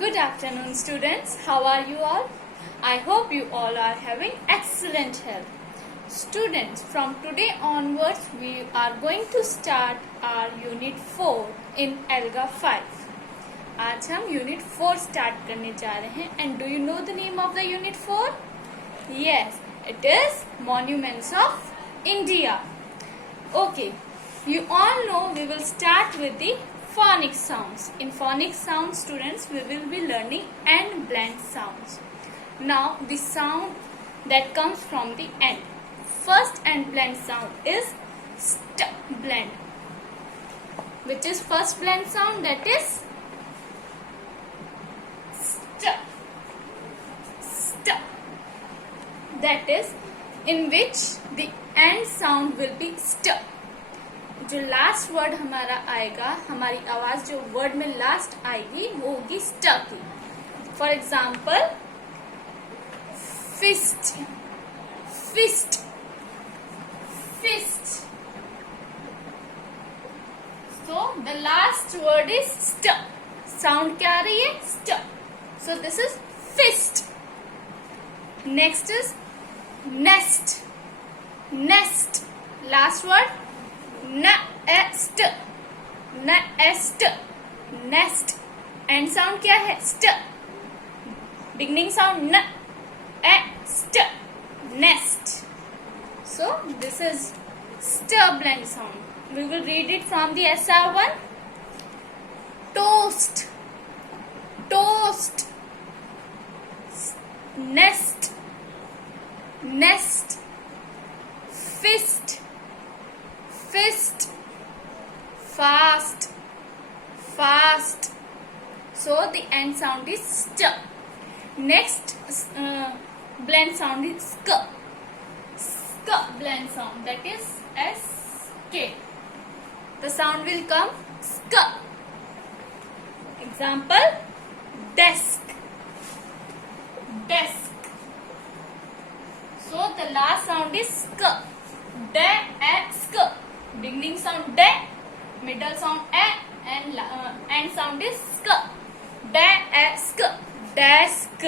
Good afternoon, students. How are you all? I hope you all are having excellent health. Students, from today onwards, we are going to start our Unit 4 in Alga 5. आज हम Unit 4 start करने जा रहे हैं. And do you know the name of the Unit 4? Yes, it is Monuments of India. Okay, you all know we will start with the phonic sounds. In phonic sounds, students, we will be learning end blend sounds. Now, the sound that comes from the end. First end blend sound is st blend. Which is first blend sound? That is st. St. That is in which the end sound will be st. जो last word हमारा आएगा, हमारी आवाज जो word में last आएगी वो होगी स्ट की. For example fist, fist, fist. So the last word is st. Sound क्या आ रही है? St. So this is fist. Next is nest. Nest. Last word nest. Nest. Nest. And sound क्या है? St. Beginning sound n. Est. Nest. So this is st blend sound. We will read it from the SR1. Toast. Toast. Nest. Nest. Fist. Fist. Fast. Fast. So the end sound is st. Next blend sound is sk. Sk blend sound, that is sk. The sound will come sk. Example, desk. Desk. So the last sound is sk. Desk. Beginning sound de, middle sound a, and end sound is sk. Desk. Desk.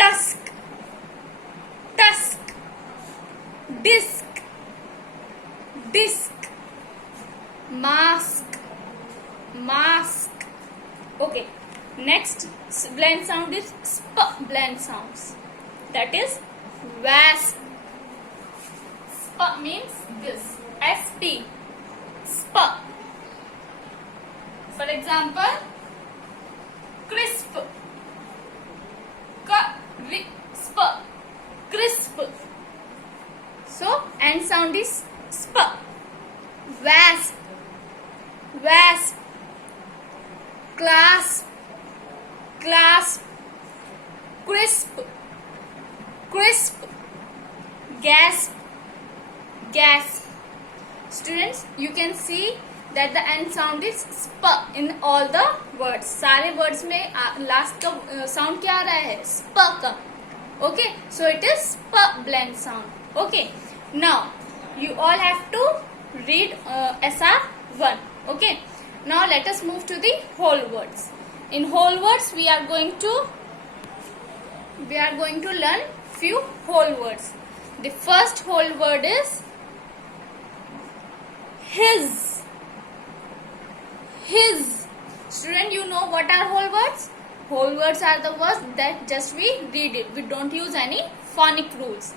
Tusk. Tusk. Disc. Disc. Mask. Mask. Okay. Next blend sound is sp blend sounds. That is wasp. Sp means this. Sp. Sp. For example, crisp. Crisp. Crisp. So end sound is sp. Wasp. Wasp. Clasp. Clasp. Crisp. Crisp. Gasp. Gasp. Students, you can see that the end sound is sp in all the words. सारे words में last का sound क्या आ रहा है? sp का. Okay, so it is sp blend sound. Okay, now you all have to read SR1. Okay, now let us move to the whole words. In whole words we are going to learn few whole words. The first whole word is his. His. Student, you know what are whole words? Whole words are the words that just we read it. We don't use any phonic rules.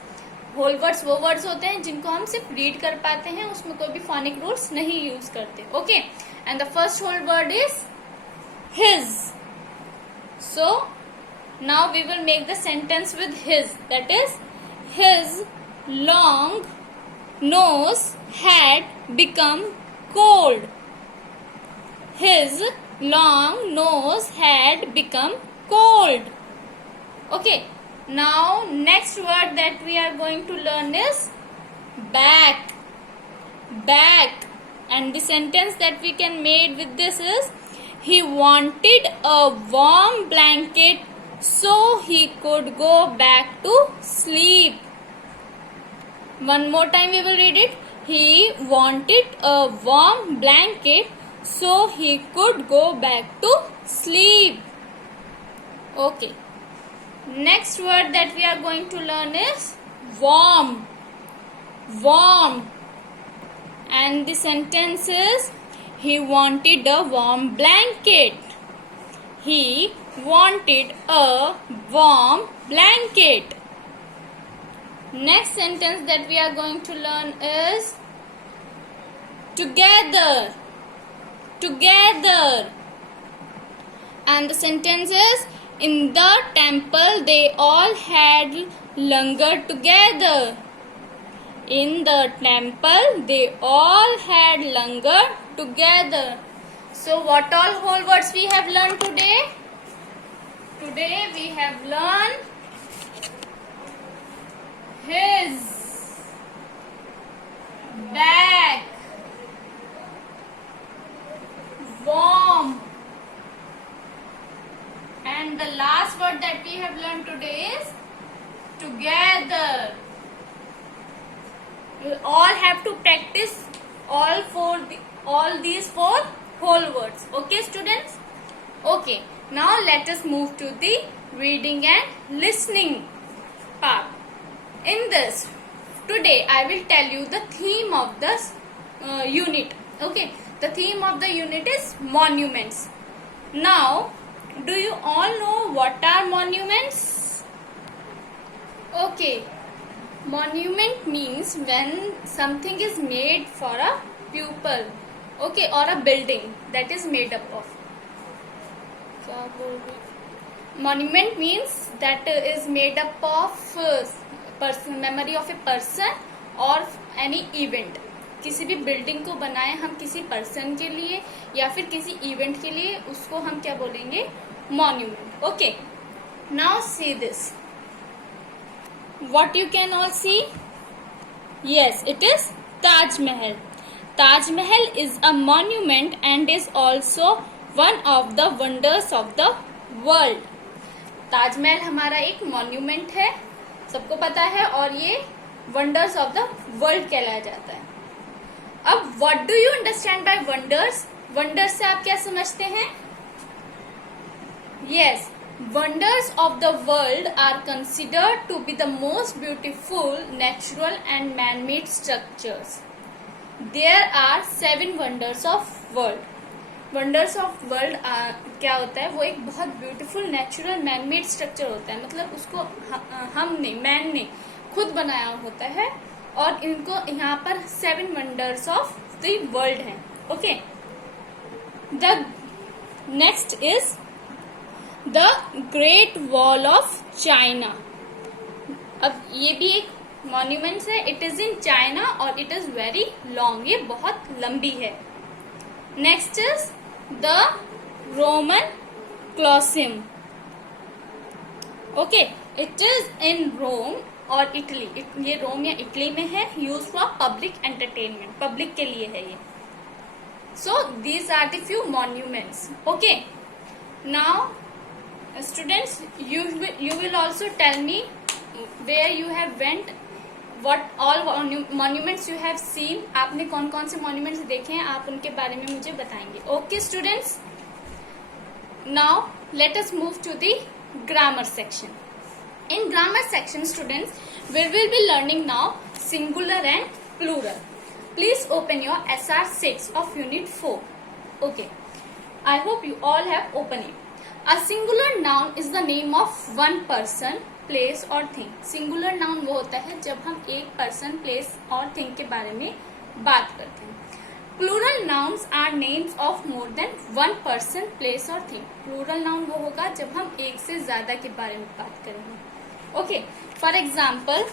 Whole words वो words होते हैं जिनको हम सिर्फ read कर पाते हैं, उसमें कोई भी phonic rules नहीं use करते. Okay, and the first whole word is his. So now we will make the sentence with his. That is, his long nose had become cold. His long nose had become cold. Okay, now next word that we are going to learn is back. Back. And the sentence that we can make with this is, he wanted a warm blanket so he could go back to sleep. One more time we will read it. He wanted a warm blanket so he could go back to sleep. Okay, next word that we are going to learn is warm. Warm. And the sentence is, he wanted a warm blanket. He wanted a warm blanket. Next sentence that we are going to learn is together. Together. And the sentence is, in the temple they all had langar together. In the temple they all had langar together. So what all whole words we have learned today? Today we have learned his, back, warm, and the last word that we have learned today is together. You all have to practice all these four whole words. Okay, students? Okay, now let us move to the reading and listening part. In this, today I will tell you the theme of this unit. Okay, the theme of the unit is monuments. Now, do you all know what are monuments? Okay, monument means when something is made for a pupil, okay, or a building that is made up of. Monument means that is made up of memory of a person और any event. किसी भी building को बनाए हम किसी person के लिए या फिर किसी इवेंट के लिए, उसको हम क्या बोलेंगे? Monument. Okay, now see this. What you can all see? Yes, it is Taj Mahal. Taj Mahal is a monument and is also one of the wonders of the world. Taj Mahal हमारा एक monument है, सबको पता है, और ये wonders of the world कहलाया जाता है. अब what do you understand by wonders? Wonders से आप क्या समझते हैं? Yes, wonders of the world are considered to be the most beautiful natural and man-made structures. There are 7 wonders of world. Wonders of world क्या होता है? वो एक बहुत ब्यूटीफुल नेचुरल मैन-मेड स्ट्रक्चर होता है. मतलब उसको हमने, मैन ने खुद बनाया होता है, और इनको यहाँ पर 7 wonders of the world हैं. Okay, the next is the Great Wall of China. अब ये भी एक मॉन्यूमेंट है. इट इज इन चाइना और इट इज वेरी लॉन्ग. ये बहुत लंबी है. Next is the Roman Colosseum. Okay, it is in Rome और इटली. ये रोम या इटली में है. Use for public entertainment, public के लिए है ये. So these are the few monuments. Okay, now students, you will also tell me where you have went, what all monuments you have seen. आपने कौन कौन से monuments देखे हैं, आप उनके बारे में मुझे बताएंगे. Okay students, now let us move to the grammar section. In grammar section, students, we will be learning now singular and plural. Please open your SR 6 of unit 4. Okay, I hope you all have opened it. A singular noun is the name of one person, place और thing. Singular noun वो होता है जब हम एक person, place और thing के बारे में बात करते हैं. Plural nouns are names of more than one person, place और thing. Plural noun वो होगा जब हम एक से ज्यादा के बारे में बात करेंगे. Okay, for example,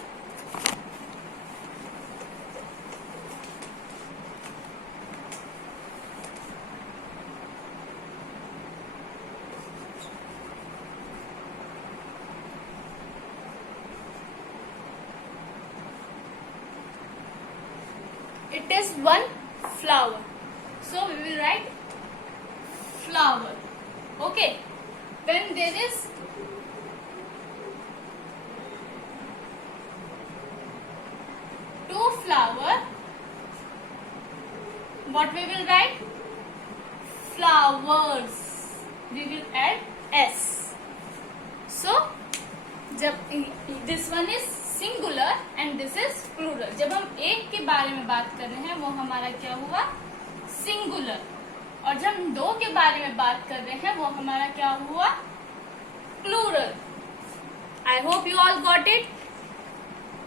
it is one flower. So we will write flower. Okay. When there is two flower, what we will write? flowers. We will add s. So जब this one is singular and this is plural. जब हम एक के बारे में बात कर रहे हैं वो हमारा क्या हुआ, singular, और जब हम दो के बारे में बात कर रहे हैं वो हमारा क्या हुआ, plural. I hope you all got it.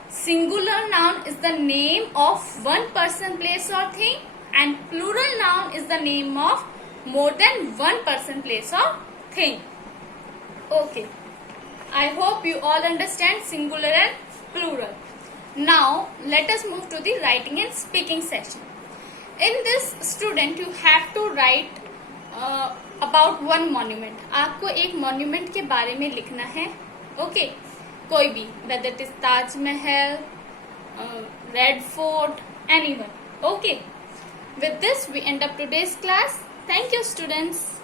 Singular noun is the name of one person, place or thing, and plural noun is the name of more than one person, place or thing. Okay. I hope you all understand singular and plural. Now let us move to the writing and speaking section. In this, student, you have to write about one monument. आपको एक monument के बारे में लिखना है. Okay, कोई भी, whether it is Taj Mahal, Red Fort, anyone. Okay. With this, we end up today's class. Thank you, students.